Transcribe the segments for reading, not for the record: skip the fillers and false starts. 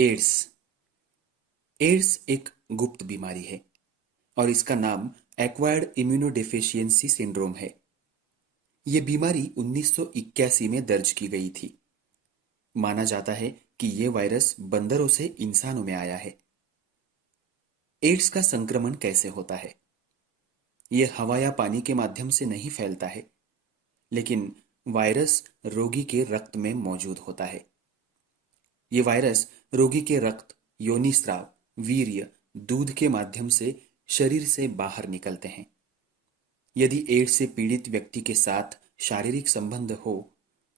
Ads. Ads एक गुप्त बीमारी है और इसका नाम एक्वायर्ड इम्यूनोडेफिशिएंसी सिंड्रोम है। यह बीमारी 1981 में दर्ज की गई थी। माना जाता है कि यह वायरस बंदरों से इंसानों में आया है। एड्स का संक्रमण कैसे होता है? यह हवा या पानी के माध्यम से नहीं फैलता है, लेकिन वायरस रोगी के रक्त में मौजूद होता है। ये वायरस रोगी के रक्त, योनि स्राव, वीर्य, दूध के माध्यम से शरीर से बाहर निकलते हैं। यदि एड्स से पीड़ित व्यक्ति के साथ शारीरिक संबंध हो,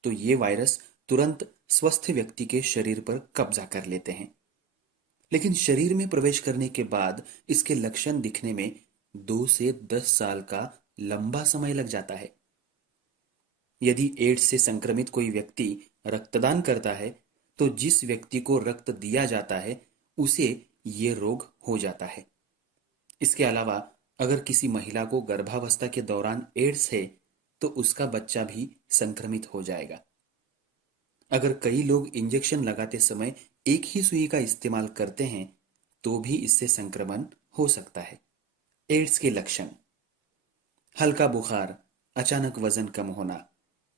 तो ये वायरस तुरंत स्वस्थ व्यक्ति के शरीर पर कब्जा कर लेते हैं। लेकिन शरीर में प्रवेश करने के बाद इसके लक्षण दिखने में 2 से 10 साल का लंबा समय लग जाता है। यदि एड्स से संक्रमित कोई व्यक्ति रक्तदान करता है, तो जिस व्यक्ति को रक्त दिया जाता है उसे ये रोग हो जाता है। इसके अलावा अगर किसी महिला को गर्भावस्था के दौरान एड्स है, तो उसका बच्चा भी संक्रमित हो जाएगा। अगर कई लोग इंजेक्शन लगाते समय एक ही सुई का इस्तेमाल करते हैं, तो भी इससे संक्रमण हो सकता है। एड्स के लक्षण: हल्का बुखार, अचानक वजन कम होना,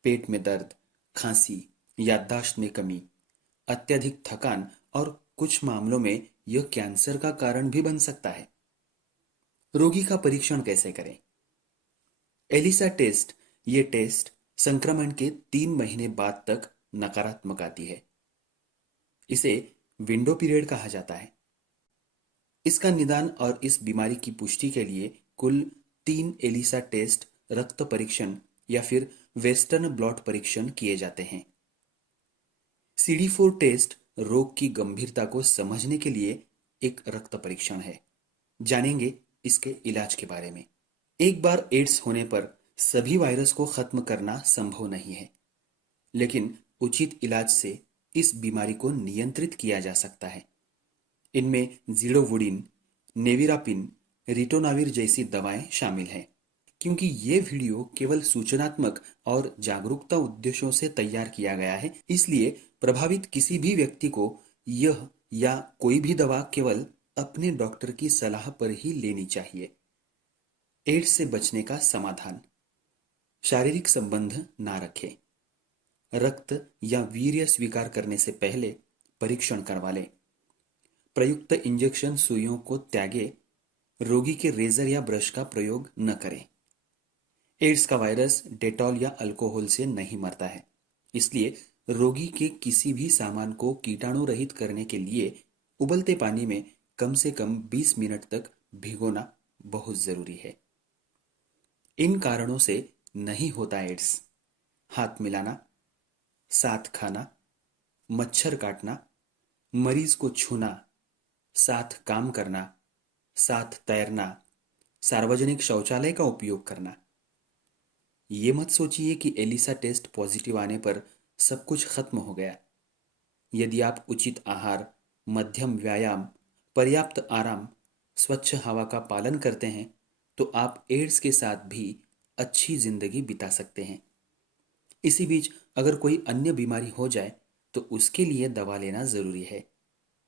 पेट में दर्द, खांसी, याददाश्त में कमी, अत्यधिक थकान और कुछ मामलों में यह कैंसर का कारण भी बन सकता है। रोगी का परीक्षण कैसे करें? Elisa test. ये टेस्ट संक्रमण के 3 महीने बाद तक नकारात्मक आती है। इसे विंडो पीरियड कहा जाता है। इसका निदान और इस बीमारी की पुष्टि के लिए कुल 3 एलिसा टेस्ट, रक्त परीक्षण या फिर वेस्टर्न ब्लॉट परीक्षण किए जाते हैं। CD4 टेस्ट रोग की गंभीरता को समझने के लिए एक रक्त परीक्षण है। जानेंगे इसके इलाज के बारे में। एक बार एड्स होने पर सभी वायरस को खत्म करना संभव नहीं है, लेकिन उचित इलाज से इस बीमारी को नियंत्रित किया जा सकता है। इनमें ज़िडोवुडिन, नेविरापिन, रिटोनाविर जैसी दवाएं शामिल हैं। क्योंकि ये वीडियो केवल सूचनात्मक और जागरूकता उद्देश्यों से तैयार किया गया है, इसलिए प्रभावित किसी भी व्यक्ति को यह या कोई भी दवा केवल अपने डॉक्टर की सलाह पर ही लेनी चाहिए। एड्स से बचने का समाधान: शारीरिक संबंध ना रखें। रक्त या वीर्य स्वीकार करने से पहले परीक्षण करवा लें। प्रयुक्त इंजेक्शन सुइयों को त्यागे। रोगी के रेजर या ब्रश का प्रयोग न करें। एड्स का वायरस डेटॉल या अल्कोहल से नहीं मरता है, इसलिए रोगी के किसी भी सामान को कीटाणु रहित करने के लिए उबलते पानी में कम से कम 20 मिनट तक भिगोना बहुत जरूरी है। इन कारणों से नहीं होता एड्स: हाथ मिलाना, साथ खाना, मच्छर काटना, मरीज को छूना, साथ काम करना, साथ तैरना, सार्वजनिक शौचालय का उपयोग करना। ये मत सोचिए कि एलिसा टेस्ट पॉजिटिव आने पर सब कुछ खत्म हो गया। यदि आप उचित आहार, मध्यम व्यायाम, पर्याप्त आराम, स्वच्छ हवा का पालन करते हैं, तो आप एड्स के साथ भी अच्छी जिंदगी बिता सकते हैं। इसी बीच अगर कोई अन्य बीमारी हो जाए, तो उसके लिए दवा लेना जरूरी है।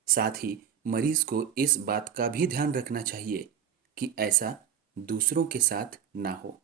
साथ ही मरीज को इस बात का भी ध्यान रखना चाहिए कि ऐसा दूसरों के साथ ना हो।